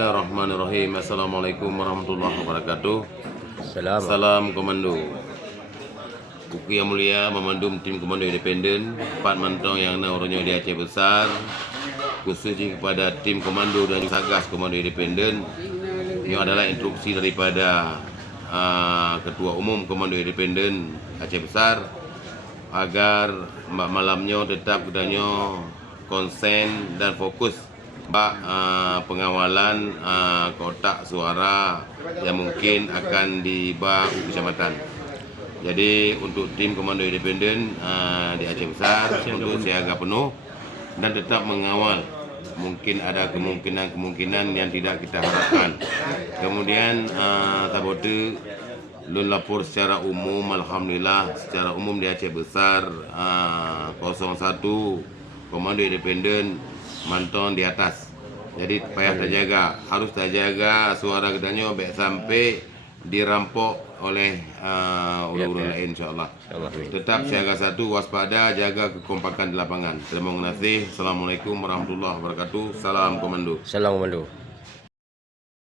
Bismillahirrahmanirrahim. Assalamualaikum warahmatullahi wabarakatuh. Salam. Komando. Buku yang mulia memandum tim komando independen, 4 mantong yang orangnya di Aceh Besar, khususnya kepada tim komando dan Satgas Komando Independen. Ini adalah instruksi daripada Ketua Umum Komando Independen Aceh Besar agar malamnya tetap katanya konsen dan fokus pengawalan kotak suara yang mungkin akan dibawa kecamatan. Jadi untuk tim komando independen di Aceh Besar untuk siaga penuh dan tetap mengawal. Mungkin ada kemungkinan yang tidak kita harapkan. Kemudian sabote lun lapor secara umum, alhamdulillah secara umum di Aceh Besar 01 komando independen mantong di atas. Jadi payah terjaga, harus terjaga suara gedanya baik sampai dirampok oleh orang lain, insyaAllah. Tetap siaga 1, waspada, jaga kekompakan di lapangan. Terima kasih. Assalamualaikum warahmatullahi wabarakatuh. Salam komando.